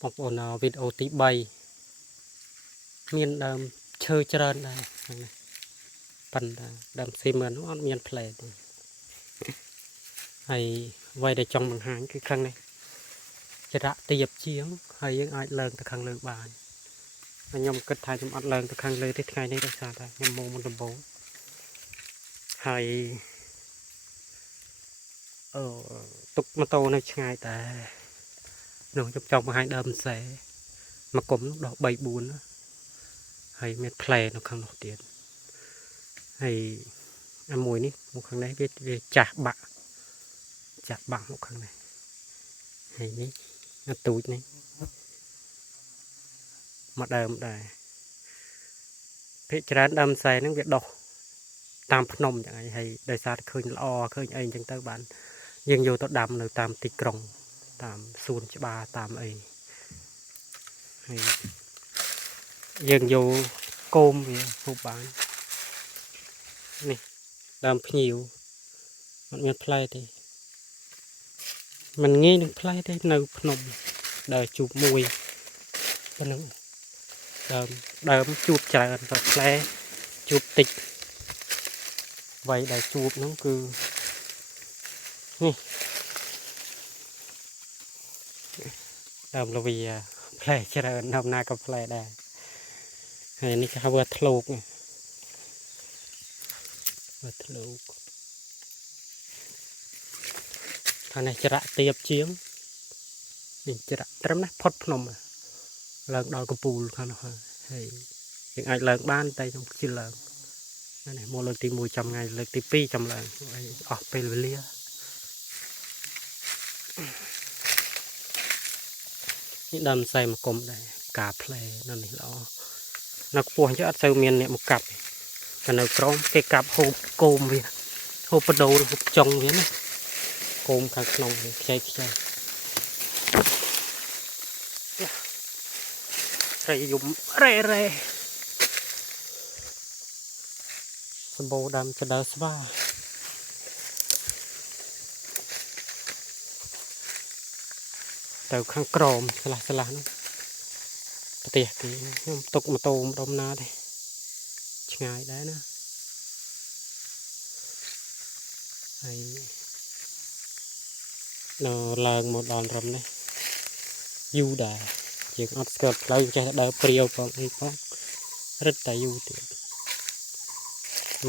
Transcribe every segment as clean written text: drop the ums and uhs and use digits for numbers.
bọc ổn video tí bay miền chơi trơn đây phần đầm xi măng nó miền plei hay quay để trong bằng hàng cái khăn nàyจะระเตียบเชียงให้ยังไอเลิงตะคังเลิงบานยมกึศไทยจมอัดเลิงตะคังเลยที่ไงนี่ได้ซาได้ยมโมมันตะโบให้ตุกมาโตในช่างแต่หนูจบจบมาให้เดิมเสมากลมดอกใบบุญให้เม็ดแผลนข้างนอกเตียนให้มวยนี่mộtข้างในเวจ่าบะmộtข้างในให้นี่ตูดนี่มาเดิมได้เพชรร้านดำใส่นั่งเวียดดอกตามพนมอย่างไรให้ได้ซาดเคยละอเคยเองจังเตอร์บ้านยังอยู่ตัวดำเลยตามติกรงตามซูนชบาตามเองให้ยังอยู่โกมเวียผูบ้านนี่ดำผิวมันเป็นพลายดีมันงี้หนึ่งพลายได้ในพนมได้จูบมวยเป็นหนึ่งđơm chụp trời và lẽ chụp tịch vậy để chụp nó cứ đơm là vì lẽ trời hôm nay có lẽ đây hay ní cái vợt lục thằng này chả tiệp chiếng mình chả trắm nát phốt nồng lần đòi cái bùn khăn hay những ai lần ban tay trong chi lần này mua lần tìm 100 ngày lần tìm 200 lần ở bên lia những đầm xây một cụm này cà phê nên nó phù cho sâu miền này một cặp và nó có cái cặp hộp côm vậy hộp đầu hộp trồng vậy này côm khăn nồng chay rây dùng rây sâm bồ đam cho đỡ spa từ khăn crom sala nó tiệt thì tục mà tôm đông na đây ngày đấy nữa nó lần một đòn rầm này du đà chuyện ớt sợt lâu chạy đỡ priêu còn đi có rất là du tiện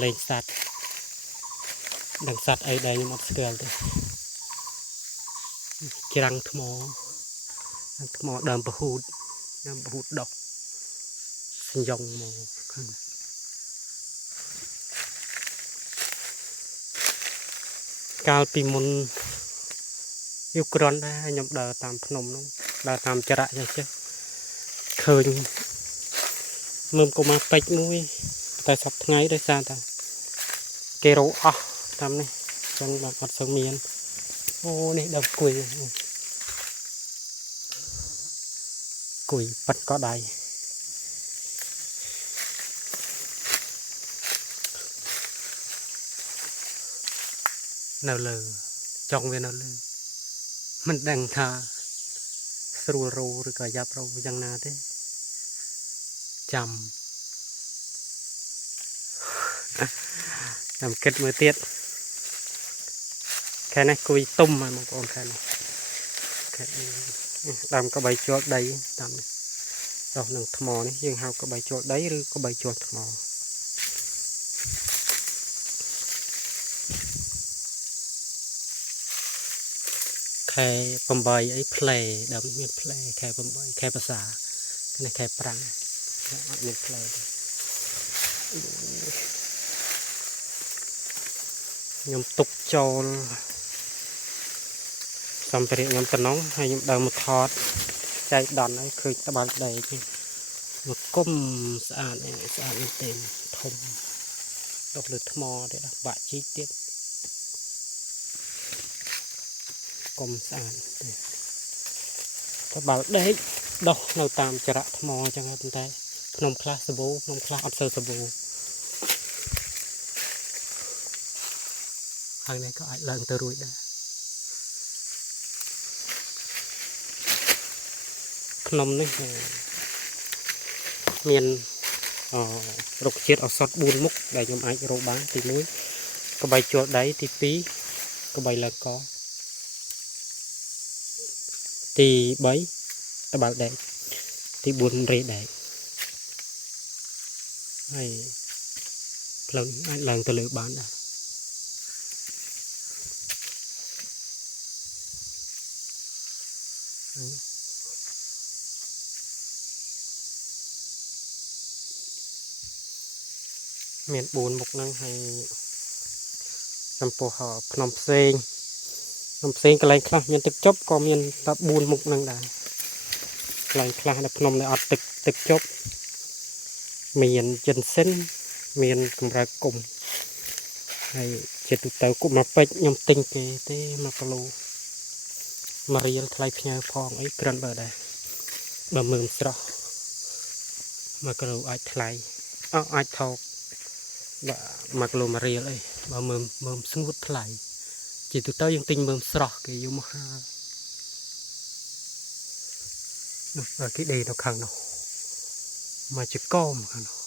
lên sạt đằng sạt ấy đây nhưng ớt sợt đây cái răng thmò đầm bờ hút độc sinh dòng màu cao pì môn yêu con đã nhập đờ tam phnom nó đờ tam chả vậy chứ khơi mâm cô mà bạch nuôi tại sắp ngay đây xa ta kê rô tam này trong mặt sông miền ô này đập củi bật có đầy nào lờ trong về nào lờ mình đang thà sưu rô rồi cả giáp rô chẳng nào thế chầm làm kết mới tiết cái này cùi tum mà một con cái này làm có bài chuột đấy làm này rồi nâng thmò này nhưng hao có bài chuột đấy rồi có bài chuột thmò khai bầm bày ấy play đấm miền play khai bầm bày khaiภาษา cái này khai prang miền play nhom tục cho xong phải nhom tận nóng hay nhom đào một thọt chạy đòn ấy khơi ta bàn đầy chứ một cung sạn này sạn lên tên thông độc lực mò để đặt bạ chi tiết cung sạn ta bảo đấy độc nào tạm chả rạ mò chẳng hạn tay nông class sabo nông class ấp sơ sabo hàng này có ai lần từ rồi đã ភ្នំនេះមានរុក្ខជាតិឱសថ4មុខដែលខ្ញុំអាចរកបានទី1ក្បៃជល់ដៃទី2ក្បៃឡើងកទី3ត្បាល់ដែកទី4រេដែកហើយផ្លូវអាចឡើងទៅលើបានដែរមាន4មុខហ្នឹងហើយចំពោះភ្នំផ្សេងកន្លែងខ្លះមានទឹកជប់ក៏មានតែ4មុខហ្នឹងដែរកន្លែងខ្លះនៅភ្នំនៅអត់ទឹកជប់មានចិនសិនមានកម្រើកគុំហើយជាទូទៅគុំមកពេជ្រខ្ញុំទិញគេទេ1 គីឡូ1 រៀលថ្លៃផ្ញើផងអីក្រិនបើដែរបើមើលស្រស់1 គីឡូអាចថ្លៃអាចថោកបាទ1 គីឡូ1 រៀលអីបើមើលស្ងួតថ្លៃជាទូទៅយើងទិញមើលស្រស់គេយកមកហាលនោះគេដេកនៅខាងនោះមកជាកមខាងនោះ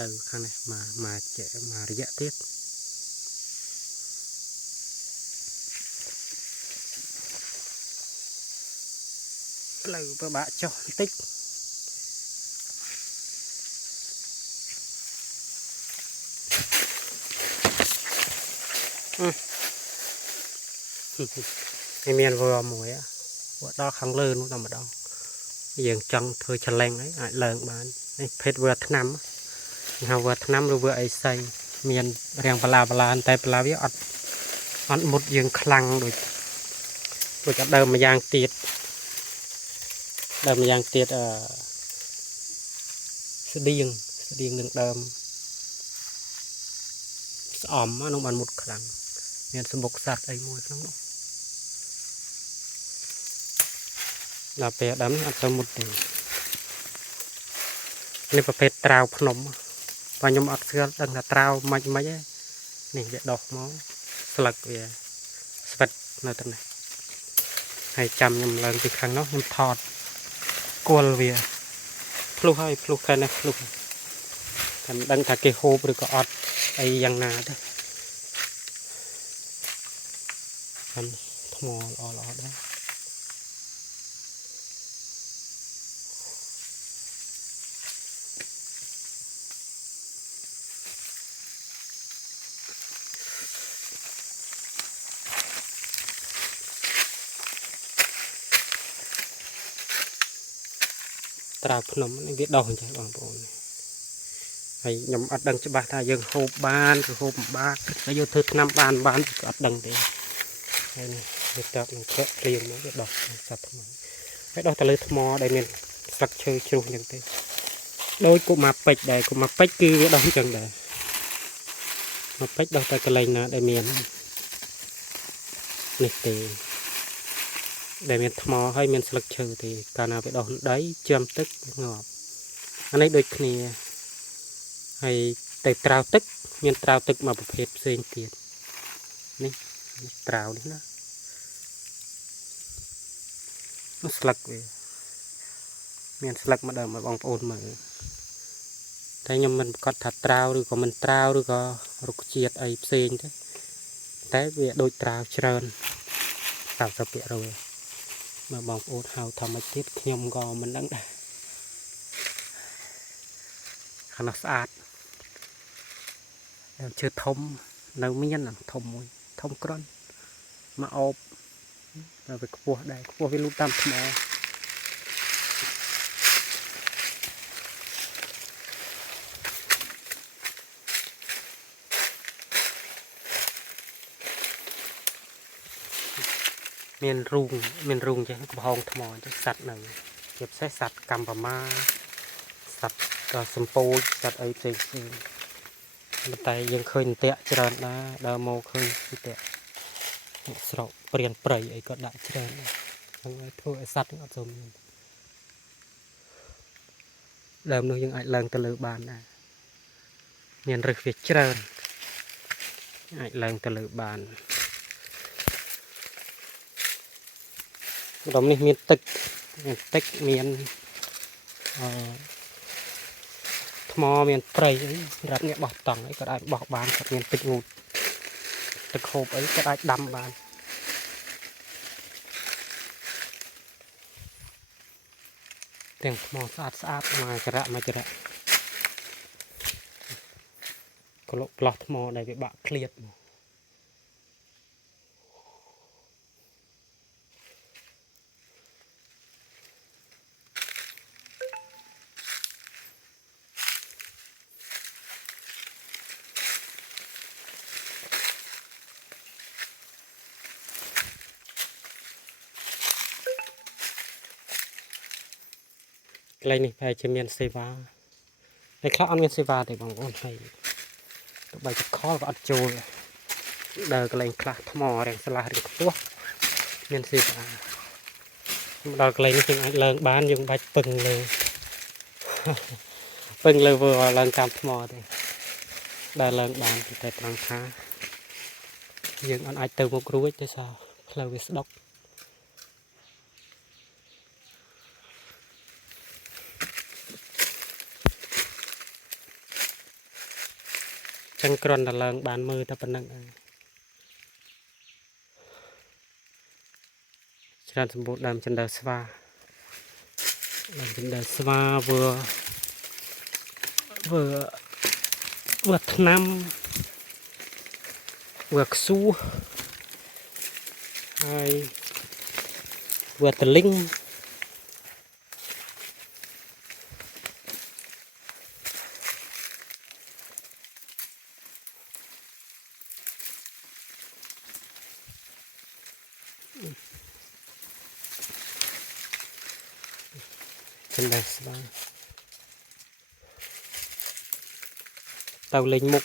ទៅខាងនេះមករយៈទៀតផ្លូវពិបាកចុះបន្តិចហើយមានវល់មួយដល់ខាងលើនោះតែម្ដងយើងចង់ធ្វើឆលេងអីអាចឡើងបាននេះភេទវើឆ្នាំហៅវើឆ្នាំឬវើអីសីមានរាងបលាតែបលាវាអត់មុតយើងខ្លាំងដូចអត់ដើមម្យ៉ាងទៀតស្តៀងនឹងដើមស្អំនោះបានមុតខ្លាំងមានសម្បុកសត្វអីមួយក្នុងនោះដល់ពេលដើមអត់ទៅមុតទេនេះប្រភេទត្រាវភ្នំបើខ្ញុំអត់ស្គាល់ដឹងថាត្រាវមិនទេនេះវាដុះមកស្លឹកវាស្វិតនៅត្រនេះហើយចាំខ្ញុំឡើងពីខាងនោះខ្ញុំថតគល់វាភ្លុះហើយភ្លុះខាងនេះភ្លុះតែមិនដឹងថាគេហូបឬក៏អត់អីយ៉ាងណាទេខ្ញុំថ្មល្អដែរត្រាវភ្នំនេះវាដោះអញ្ចឹងបងប្អូនហើយខ្ញុំអត់ដឹងច្បាស់ថាយើងហូបបានឬហូបមិនបានហើយយកធ្វើថ្នាំបានក៏អត់ដឹងទេហើយនេះវាតបនឹងក្រាក់ព្រៀងមកវាដោះសាប់ថ្មហើយដោះទៅលើថ្មដែលមានស្លឹកឈើជ្រុះអញ្ចឹងទេដោយកុមារពេជ្រដែរកុមារពេជ្រគឺវាដោះអញ្ចឹងដែរមកពេជ្រដោះតែកន្លែងណាដែលមាននេះទេដែលមានថ្មហើយមានស្លឹកឈើទេកាលណាវាដោះដីជ្រាំទឹកងាប់អានេះដូចគ្នាហើយទៅត្រាវទឹកមានត្រាវទឹកមួយប្រភេទផ្សេងទៀតនេះត្រាវនេះណាស្លឹកវាមានស្លឹកមកដើមឲ្យបងប្អូនមើលតែខ្ញុំមិនប្រកាសថាត្រាវឬក៏មិនត្រាវឬក៏រុក្ខជាតិអីផ្សេងទេតែវាដូចត្រាវច្រើន30% មកបងប្អូនហៅថាម៉េចទៀតខ្ញុំក៏មិនដឹងដែរខាងនោះស្អាតឈើធំនៅមានធំមួយធំក្រាន់មកអោបតែវាខ្ពស់ដែរខ្ពស់វាលូតតាមថ្មមានរូងចេះកំហងថ្មចេះសัตว์នៅជាពិសេសសัตว์កម្ពមាសัตว์សម្ពោចសัตว์អីផ្សេងតែយើងឃើញអន្ទាក់ច្រើនដែរដើរមកឃើញអន្ទាក់ស្រុកព្រានព្រៃអីក៏ដាក់ច្រើនហ្នឹងធ្វើឲ្យសัตว์អត់សូវមាន ដើមនោះយើងអាចឡើងទៅលើបានដែរមានឫសវាច្រើនអាចឡើងទៅលើបានម្ដុំនេះមានទឹកមានថ្មមានព្រៃអីសម្រាប់អ្នកបោះតង់អីក៏អាចបោះបានគាត់មានទឹកងូតទឹកហូបអីក៏អាចដាំបានទាំងថ្មស្អាតមកចរៈក្លុកប្លោះថ្មដែលវាបាក់ឃ្លាតកន្លែងនេះប្រហែលជាមានសេវាហើយខ្លះអត់មានសេវាទេបងប្អូនហើយទោះបីជាខលក៏អត់ចូលដើរកន្លែងខ្លះថ្មរាំងស្លាស់ឬខ្ពស់មានសេវាដល់កន្លែងនេះយើងអាចឡើងបានយើងបាច់ពឹងលើធ្វើឡើងតាមថ្មទេដើរឡើងបានតែត្រង់ថាយើងអត់អាចទៅមុខរួចទេសារផ្លូវវាស្ដុកចឹងគ្រាន់តែឡើងបានមើលតែប៉ុណ្្នឹងច្រើនសម្បូរដើមចិនដើស្វាvừa năm vừa xu hay vừa tờ linh trên đây tàu linh mục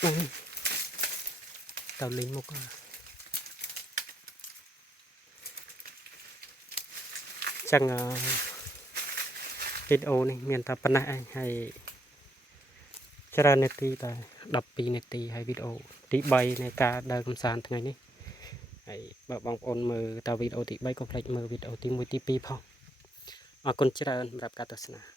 chẳng video này miền ta pan này hay chara neti ta đập pi neti hay video tí bay này cả đời công sảnថ្ងៃនេះហើយបើបងប្អូនមើលតើវីដេអូទី3កុំភ្លេចមើលវីដេអូទី1ទី2ផងអរគុណច្រើនសម្រាប់ការទស្សនា